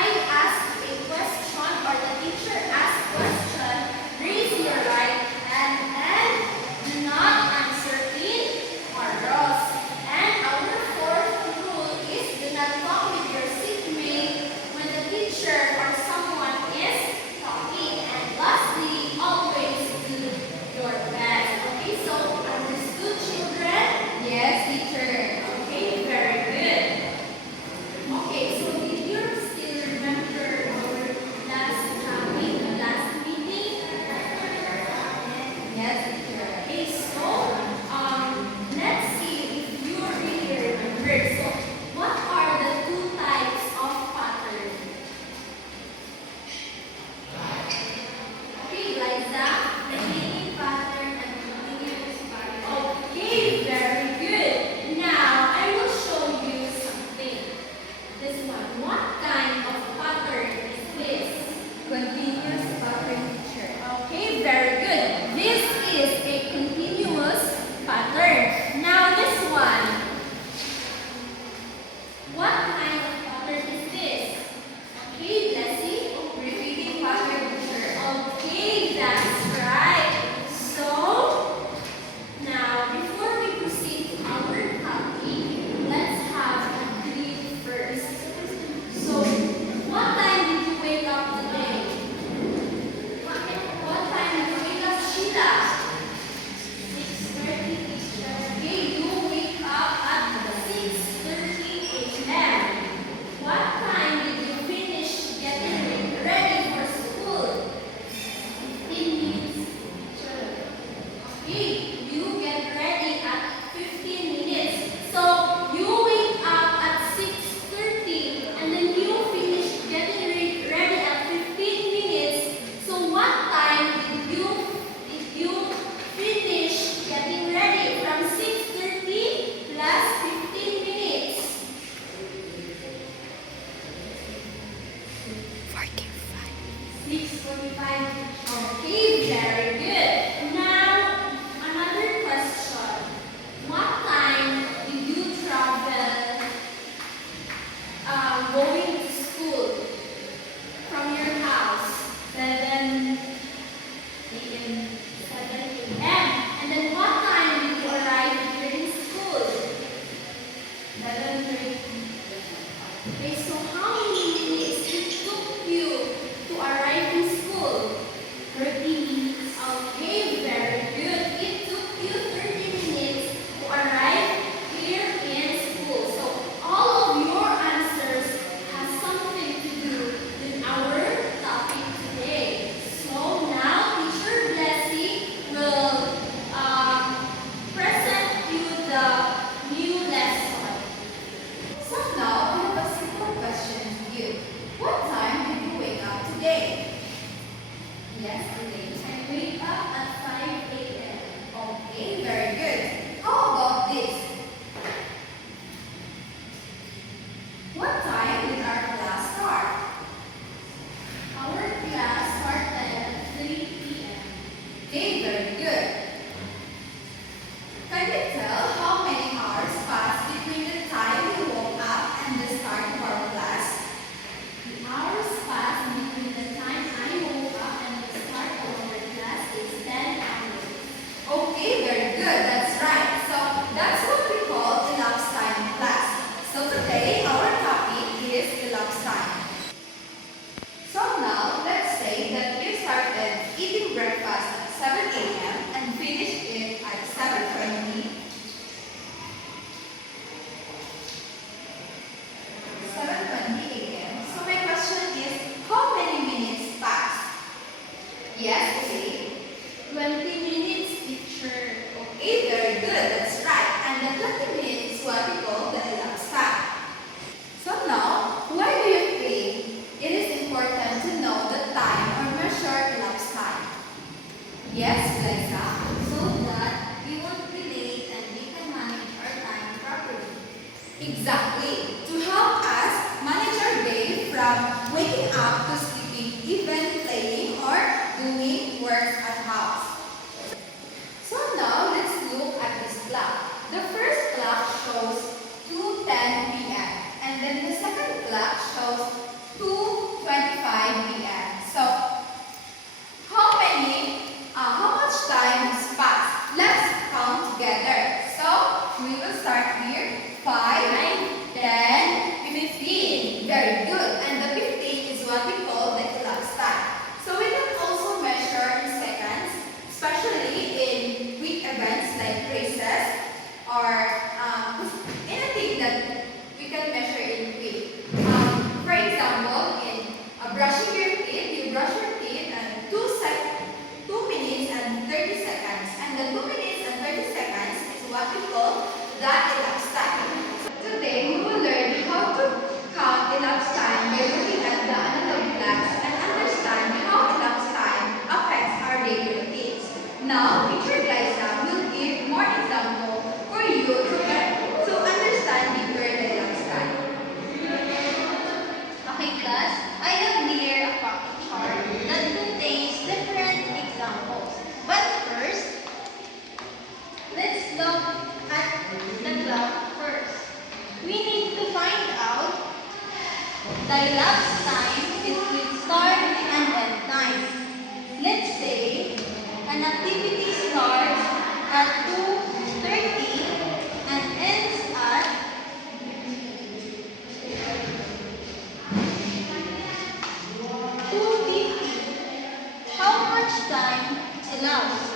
I ask a question or the teacher asks question, raise your right hand and do not answer in chorus. And our fourth rule is do not talk with your seatmate when the teacher or someone is talking. And lastly, always do your best. Okay, so understood, children? Yes, teacher. Okay, very good. Okay, so did you still remember our last topic, the last meeting? Yes, teacher. Okay, so let's see if you really remember. So, what are the two types of pattern? Okay, Liza, repeating pattern and continuous pattern. Okay, very good. Now, I will show you something. This one. What kind of pattern is this? Continuous pattern, teacher. Okay, very good. This is a continuous pattern. Now, this one. What kind of pattern is this? Okay, Leslie. Repeating pattern, teacher. Okay, that's right. So, now before we proceed to our topic, let's have a greet first. So, what time did you wake up today? What time did you wake up, Sheila? 6:30, teacher. Okay, you wake up at 6:30 a.m. What time did you finish getting ready for school? 15 minutes, teacher. Okay, you get ready at 15 minutes. So, you wake up at 6:30 and then you finish getting ready at 15 minutes. So, what time did you finish getting ready from 6:30 plus 15 minutes? 6:45. Okay, very good. Now, another question. What time did you travel going to school from your house? 7 a.m. 7 a.m. And then what time did you arrive here in school? 11:30. Okay, so how many minutes it took you to arrive in school? 30 minutes. Okay, very good. It took you 30 minutes to arrive here in school. So all of your answers have something to do with our topic today. So now teacher Blessy will present you the new lesson. So now I have a simple question to you. What time did you wake up today? Yesterday, I wake up at 5 a.m. Okay, very good. How about this? What time did our class start? Our class started at 3 p.m. Okay, very good. Can you tell how many hours passed between the time you woke up and the start of our class? The hours passed between the time I woke up and the start of our class is 10 hours. Okay, very good. That's right. So that's what we call elapsed time in class. So today our topic is elapsed time. So now let's say that you started eating breakfast at 7 a.m. and finished it at 7:20. 7:20 a.m. So my question is, how many minutes passed? Yes, okay. 20 minutes, teacher. Okay, very good. That's right. And the 20 minutes is what we call the elapsed time. So now, why do you think it is important to know the time or measure elapsed time? Yes, Liza. So that we won't be late and we can manage our time properly. Exactly. To help us manage our day from waking up to sleeping, even playing or doing work at house. So now let's look at this clock. The first clock shows 2:10 p.m. and then the second clock shows 2 what we call the elapsed time. So we can also measure in seconds, especially in week events like races or anything that we can measure in week. For example, in brushing your teeth, you brush your teeth and 2 minutes and 30 seconds. And the 2 minutes and 30 seconds is what we call the elapsed time. So today we will learn how to count elapsed time by looking at the analog clocks and understand how elapsed time affects our daily routines. Now, teacher Liza will give more examples for you to understand deeper the elapsed time. Okay, class, I have here a pocket chart that contains different examples. But first, let's look at the clock first. We need to find out the elapsed time between start and end time. Let's say an activity starts at 2:30 and ends at 2:50. How much time elapsed?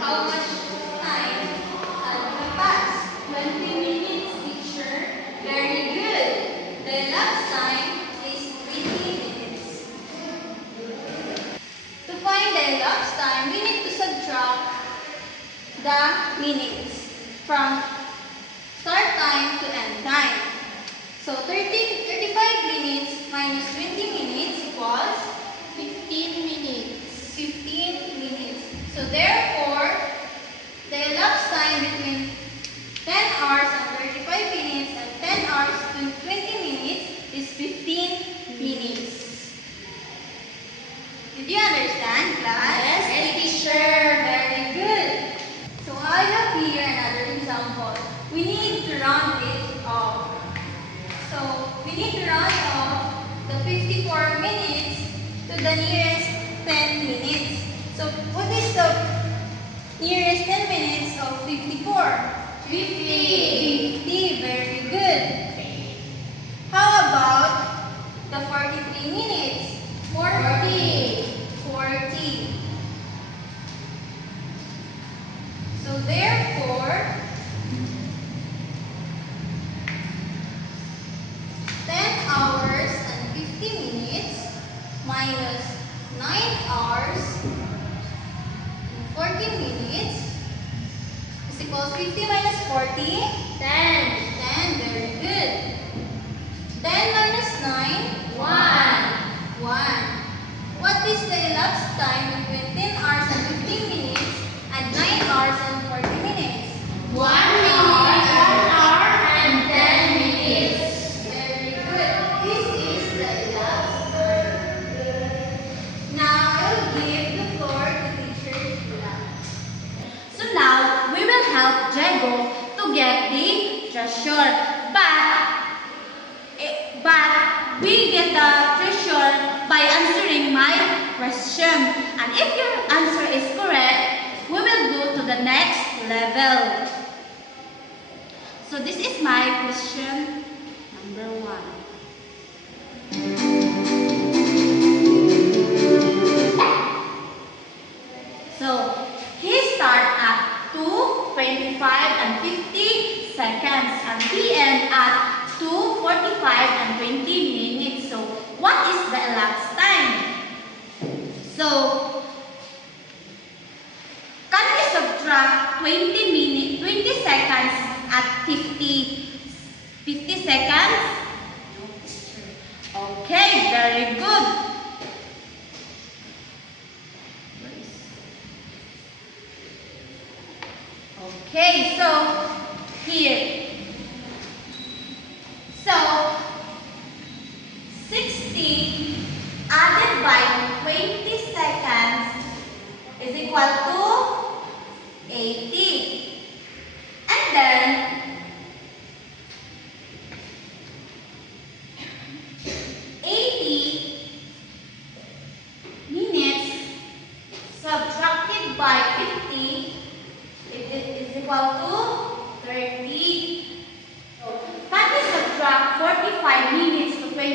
How much time has passed? 20 minutes, teacher. Very good. The elapsed time is 20 minutes. To find the elapsed time, we need to subtract the minutes from start time to end time. So 35 minutes minus 20 minutes was 15 minutes. 15 minutes. So therefore, the elapsed time between 10 hours and 35 minutes and 10 hours and 20 minutes is 15 minutes. Did you understand, class? Yes, teacher. Very good. So I have here another example. We need to round it off. So we need to round off the 54 minutes to the nearest 10 minutes. So what is the nearest 10 minutes of 54? 50. 50. Very good. How about the 43 minutes? 40. 40. So therefore, 10 hours and 50 minutes minus 9 hours and 40 minutes is equals 50 minus 40. 10. 10. Very good. 10 minus 9. 1. 1. What is the elapsed time between 10 hours and 15 minutes and 9 hours and 40 minutes? 1 minute, 1 hour, and 10 minutes. Very good. This is the elapsed time. Now I will give the floor to teacher Sheila. So now we will help Diego to get the treasure. But we get the treasure by answering my question. And if your answer is correct, we will go to the next level. So this is my question number 1. So he start at 2:25 and 50 seconds and he end at 2:45 and 20 minutes. So what is the elapsed time? So can we subtract 20 seconds at 50 seconds? Okay, very good. Okay, so here. So 60 added by 20 seconds is equal to 80. And then 80 minutes subtracted by 50 is equal to 30. So, can we subtract 45 minutes to 20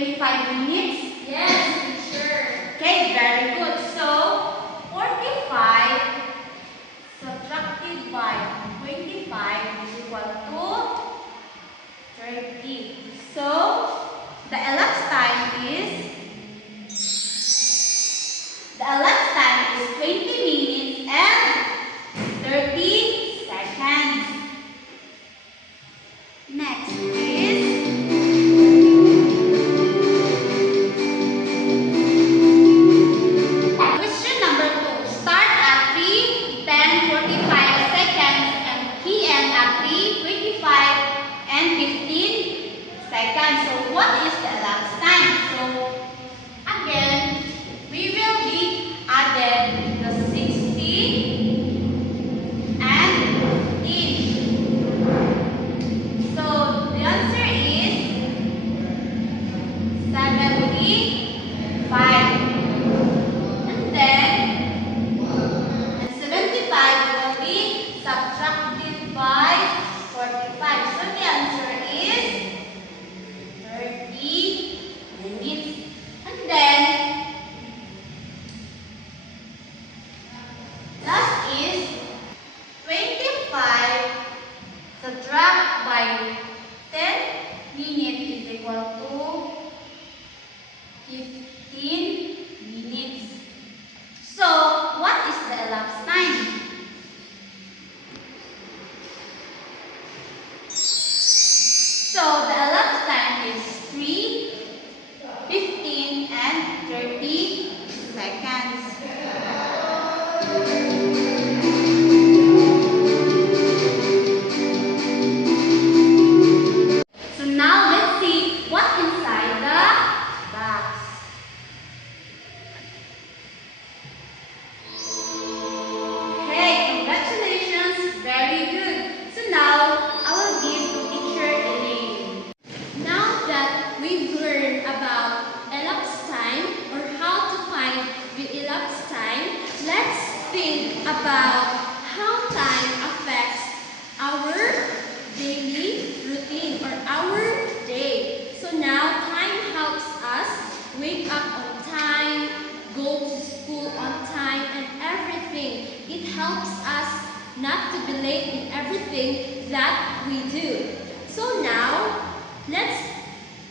helps us not to be late in everything that we do. So now, let's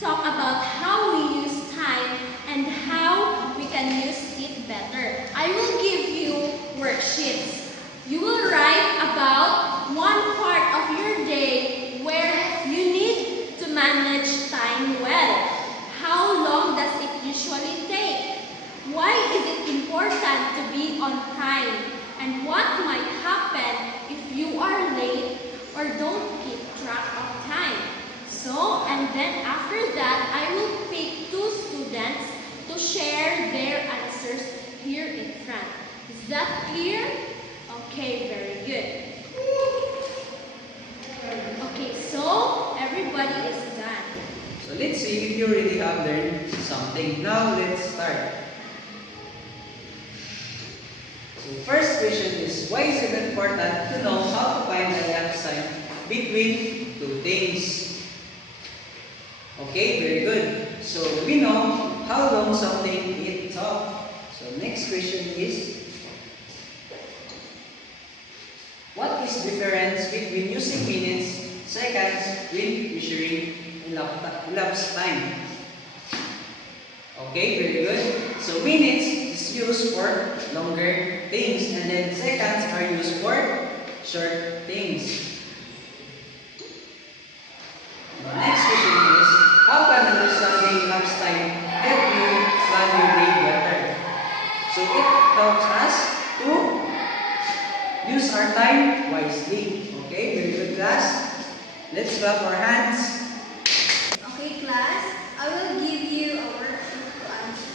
talk about how we use time and how we can use it better. I will give you worksheets. You will write about one part of your day where you need to manage time well. How long does it usually take? Why is it important to be on time? And what might happen if you are late or don't keep track of time? So, and then after that, I will pick two students to share their answers here in front. Is that clear? Okay, very good. Okay, so everybody is done. So let's see if you really have learned something. Now let's start. So first question is, why is it important to know how to find the elapsed time between two things? Okay, very good. So we know how long something is up. So next question is, what is the difference between using minutes, seconds when measuring elapsed time? Okay, very good. So minutes is used for longer things and then seconds are used for short things. The next question is, how can understanding elapsed time help you plan your day better? So it helps us to use our time wisely. Okay, very good class. Let's clap our hands. Okay, class, I will give you a worksheet to answer.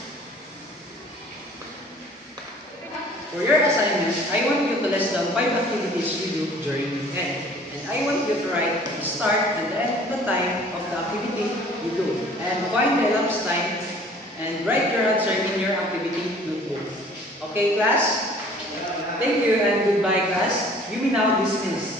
For your assignment, I want you to list down 5 activities you do during the weekend. And I want you to write the start and the end of the time of the activity you do. And find the elapsed time and write your answer in your activity notebook. Okay, class? Thank you and goodbye, class. You may now dismiss.